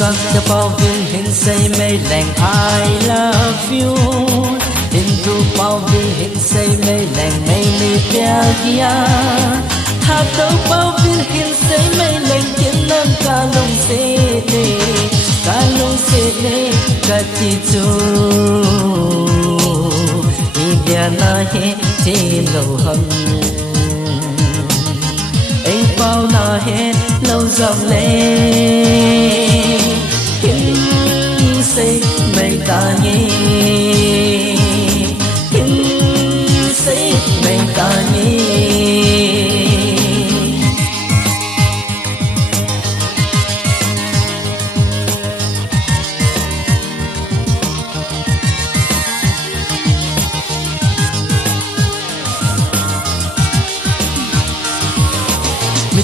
struck the Baldwin Hin say mê lành I love you. Into Baldwin Hin say mê lành mê mê bia kia. Tháp đâu Baldwin Hin say mê lành kiến nâng ca lông xê nê. Ca lông xê nê ca chi chú. Ý bia na hết chê lâu hâm. Ấy bao na hết lâu dòng lên. Kinh xây mây ta nhé. Kinh xây mây ta nhé.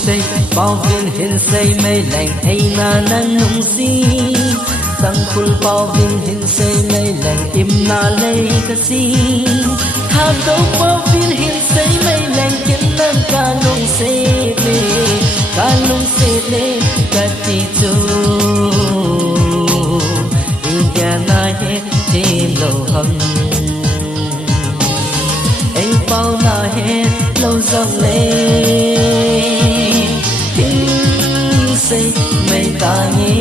Say bao viên hin say mây lành hay na nang nung si sang khul bao viên hin say mây lành im na lay ka si tháp đâu bao viên hin say mây lành kiến nang ca nung se le ka ti chu india na he te lo hầm ấy bao na he lâu dòng lên say mây ta nhé.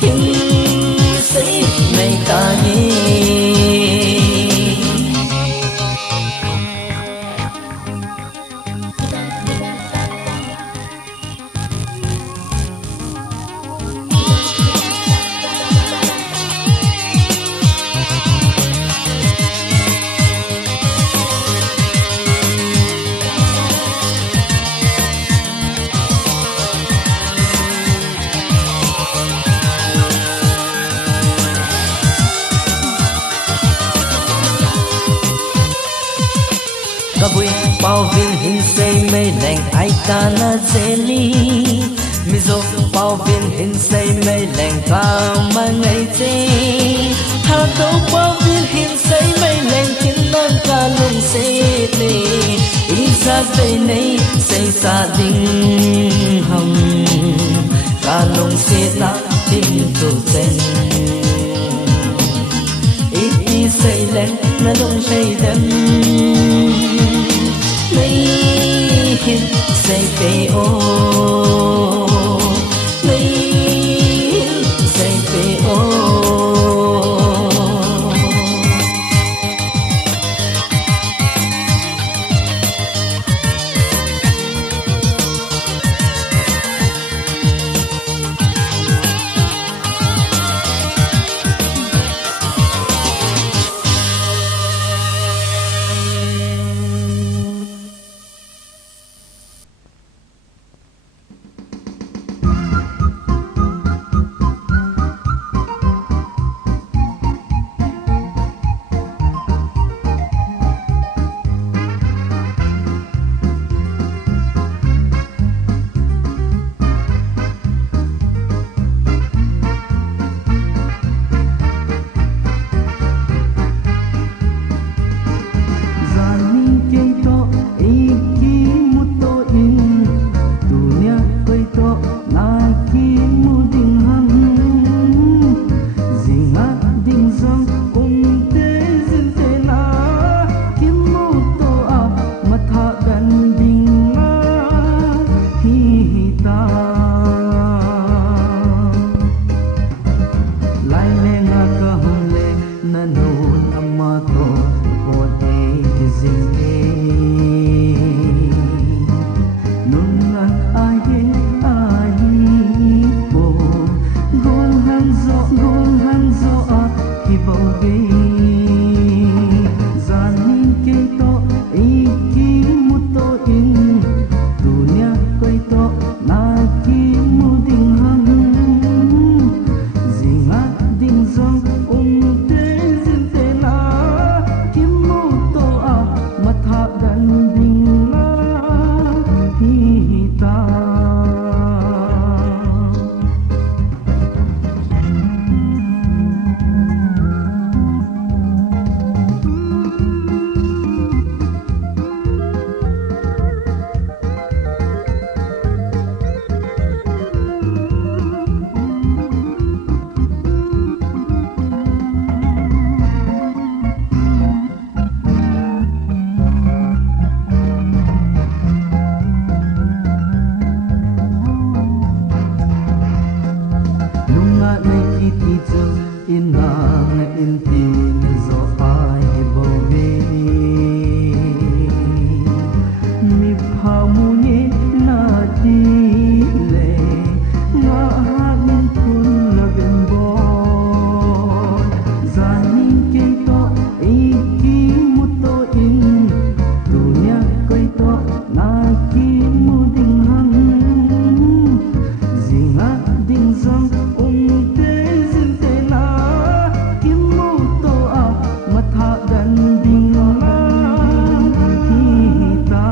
Kinh say mây ta nhé. Cả buổi bao viên hình say mây lành ai ta na dễ ly mi dô bao viên hình say mây lành ta mà ngày dễ hà đâu bao viên hình say mây lành khiến non ca lung xê lê ý xa dây này say xa đinh hồng ca lung xê na tim tu tên ý say lên na lung say đâm hin say pe o say pe o ta nay kiti cho ina na intin zo ai bowe mi phamu ni na ti le nga min kun la ben bo zanin ke to iki muto in dunia koi to na ki mu ding hang zinga ding zong te zin te na kim mu to a matha dan ding la hi ta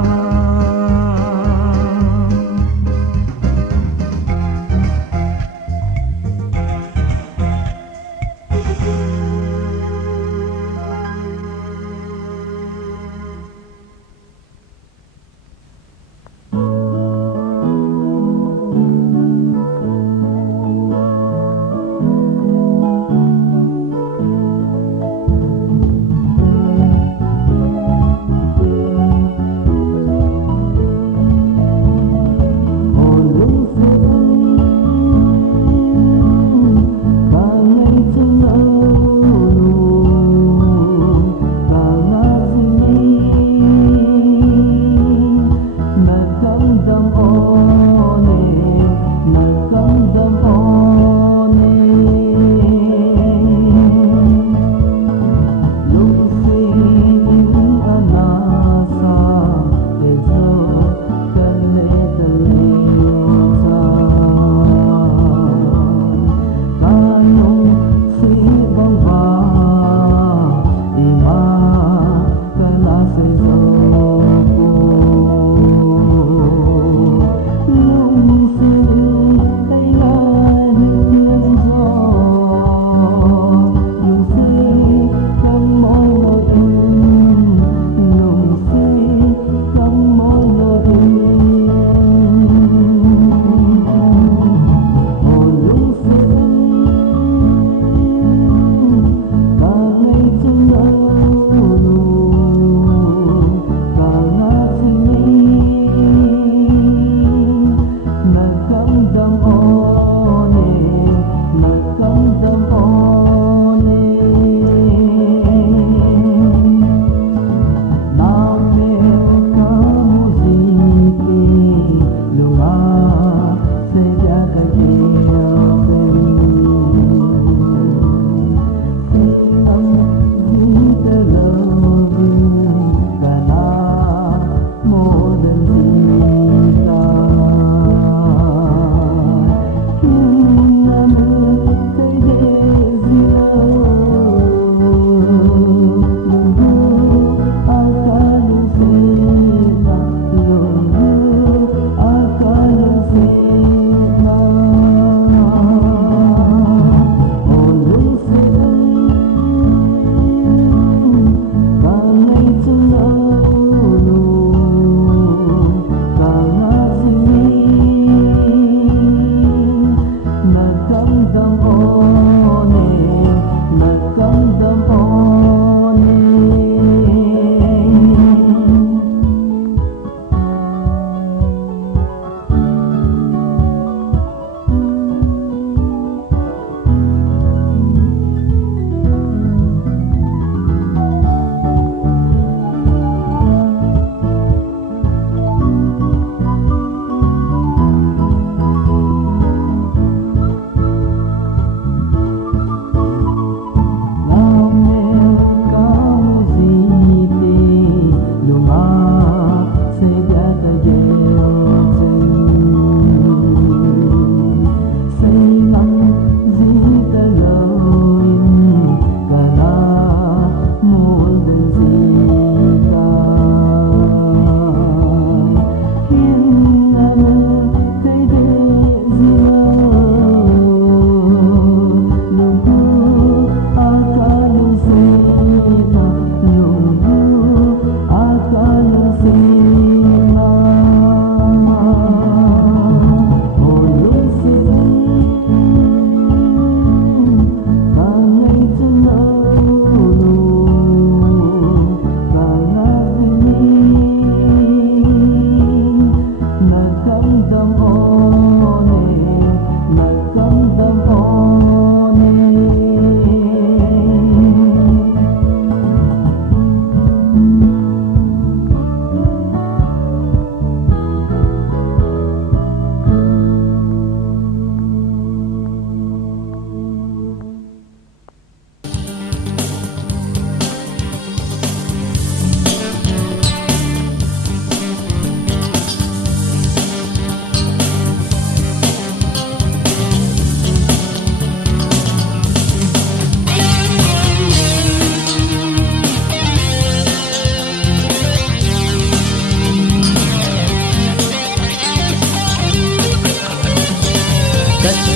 Come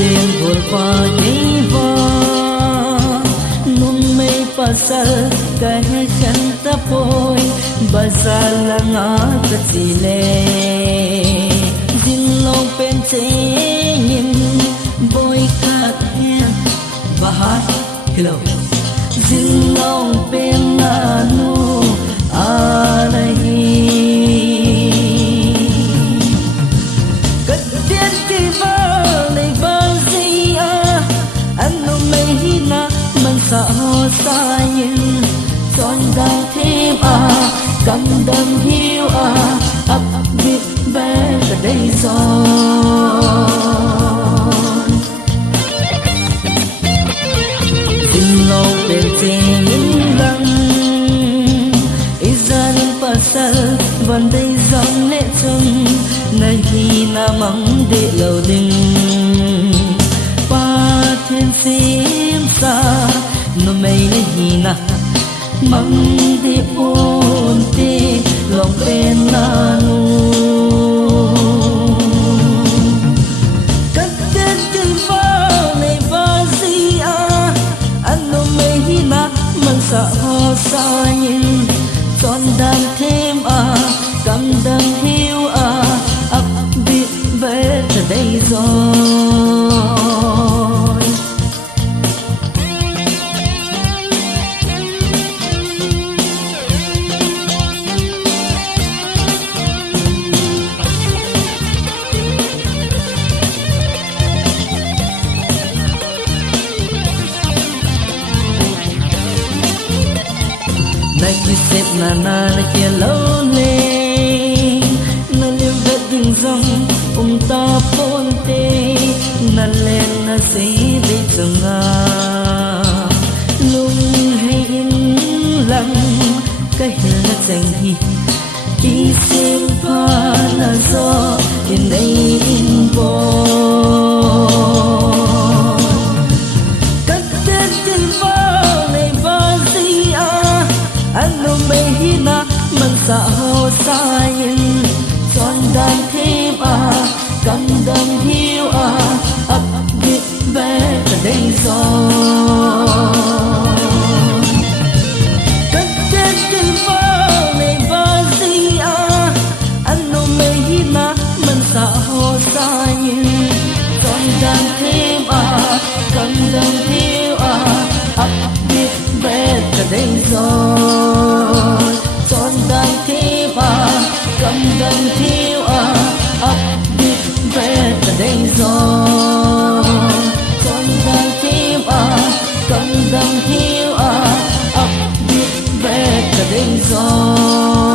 tiền buồn qua những vò nung mây pasal cái chân ta bôi bazar là ngã ta chỉ lệ dinh lòng bên chế nhìn bôi khát hen và hát hello dinh lòng bên anu ai cất tiếng kỳ vang này vang gì à anh nông mây na mình sợ xa nhưng tròn đang thêm à cầm đâm hiu à ấp biết về cả đây rồi dinh lòng bên trên những lăng izan pasal van đây dòng lệ chung nơi hi na mong để lâu đình ba thiên sim sa no mây nơi hi na mong để ôn tê lòng bên na nu cất tên chân vào này và gì à anh no mây hi na mang sợ ho sa nhưng tròn đàn thêm à cầm đâm hiu à ấp biết về từ đây rồi này khi xếp na kia lâu lên na liêm vết bình rong ta phôn tê na lên na dây về từng lung hay in lặng cái hình là dành hi khi xem pha là do in đây in vô anh nông mây na mình sợ hồ sa nhưng tròn đàn thêm à cầm đâm hiu à ấp biết về từ đây rồi cất tên chân vào này và gì à anh nông mây na mình sợ hồ sa nhưng tròn đàn thêm à cầm đâm hiu à ấp biết về từ đây rồi tròn đàn thêm à cầm đâm hiu à ấp biết về từ đây rồi tròn đàn thêm à cầm đâm hiu à ấp biết về từ đây rồi